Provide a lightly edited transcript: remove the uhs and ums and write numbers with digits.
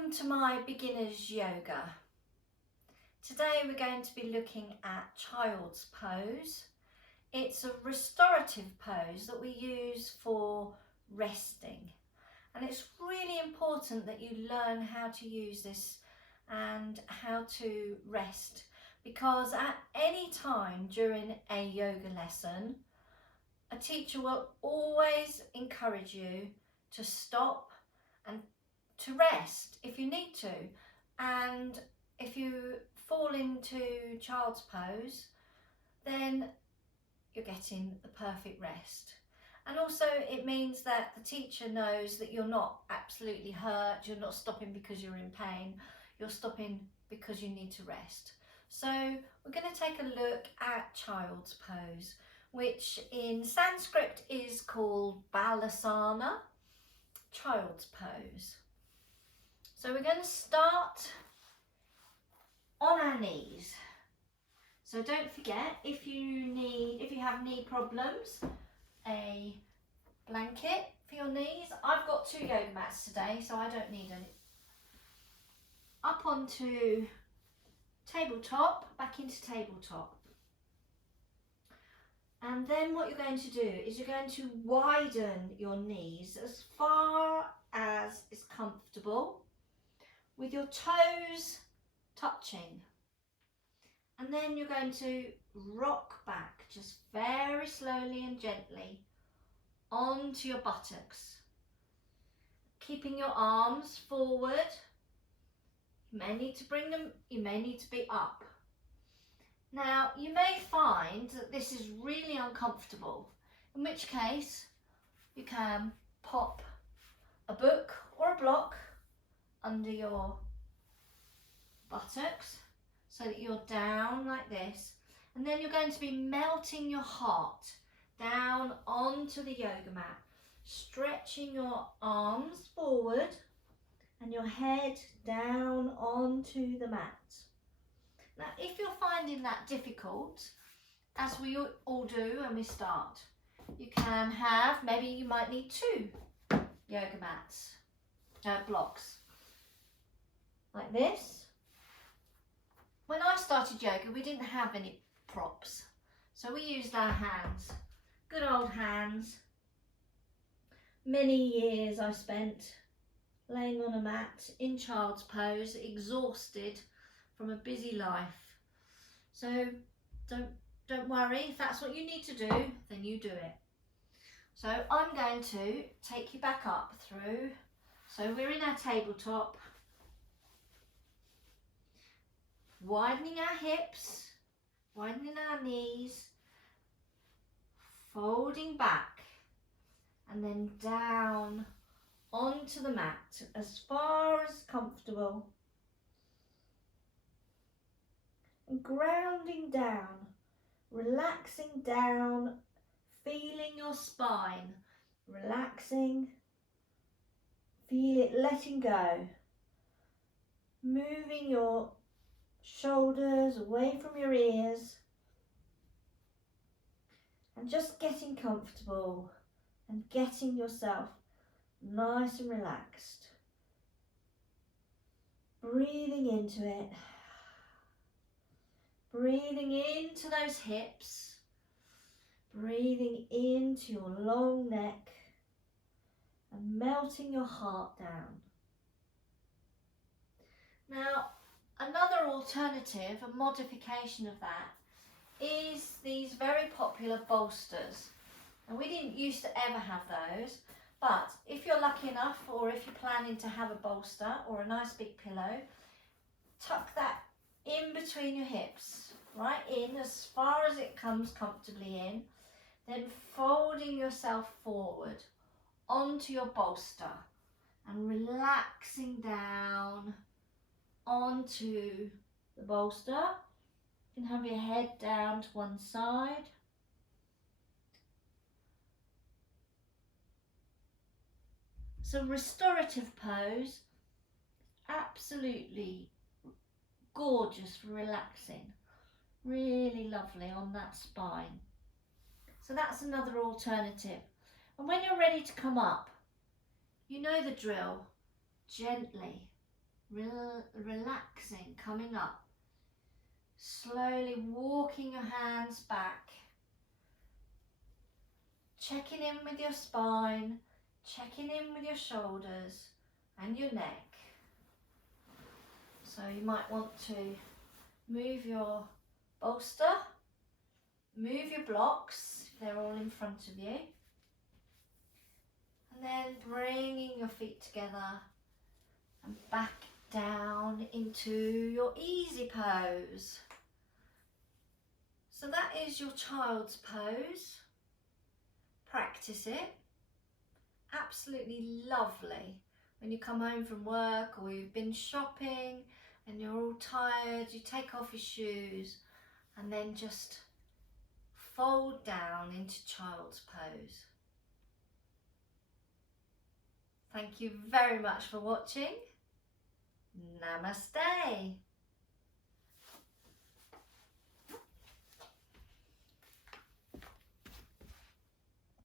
Welcome to my beginner's yoga. Today we're going to be looking at child's pose. It's a restorative pose that we use for resting, and it's really important that you learn how to use this and how to rest, because at any time during a yoga lesson a teacher will always encourage you to stop and to rest if you need to. And if you fall into child's pose, then you're getting the perfect rest. And also it means that the teacher knows that you're not absolutely hurt, you're not stopping because you're in pain, you're stopping because you need to rest. So we're going to take a look at child's pose, which in Sanskrit is called balasana, child's pose. So we're going to start on our knees. So don't forget, if you have knee problems, a blanket for your knees. I've got 2 yoga mats today, so I don't need any. Up onto tabletop, back into tabletop. And then what you're going to do is you're going to widen your knees as far as is comfortable, with your toes touching. And then you're going to rock back just very slowly and gently onto your buttocks, keeping your arms forward. You may need to bring them, you may need to be up. Now you may find that this is really uncomfortable, in which case you can pop a book or a block under your buttocks so that you're down like this, and then you're going to be melting your heart down onto the yoga mat, stretching your arms forward and your head down onto the mat. Now if you're finding that difficult, as we all do when we start, you can have, maybe you might need 2 yoga mats, blocks like this. When I started yoga, we didn't have any props, so we used our hands, good old hands. Many years I spent laying on a mat in child's pose, exhausted from a busy life. So don't worry, if that's what you need to do, then you do it. So I'm going to take you back up through, so we're in our tabletop, widening our hips, widening our knees, folding back, and then down onto the mat as far as comfortable, and grounding down, relaxing down, feeling your spine, relaxing, feel it letting go, moving your shoulders away from your ears, and just getting comfortable and getting yourself nice and relaxed. Breathing into it, breathing into those hips, breathing into your long neck and melting your heart down. Now, another alternative, a modification of that, is these very popular bolsters. And we didn't used to ever have those, but if you're lucky enough, or if you're planning to have a bolster or a nice big pillow, tuck that in between your hips, right in as far as it comes comfortably in, then folding yourself forward onto your bolster and relaxing down onto the bolster. You can have your head down to one side. So restorative pose, absolutely gorgeous for relaxing, really lovely on that spine. So that's another alternative. And when you're ready to come up, you know the drill, gently relaxing, coming up. Slowly walking your hands back. Checking in with your spine, checking in with your shoulders and your neck. So you might want to move your bolster, move your blocks if they're all in front of you, and then bringing your feet together and back down into your easy pose. So that is your child's pose. Practice it. Absolutely lovely. When you come home from work or you've been shopping and you're all tired, you take off your shoes and then just fold down into child's pose. Thank you very much for watching. Namaste.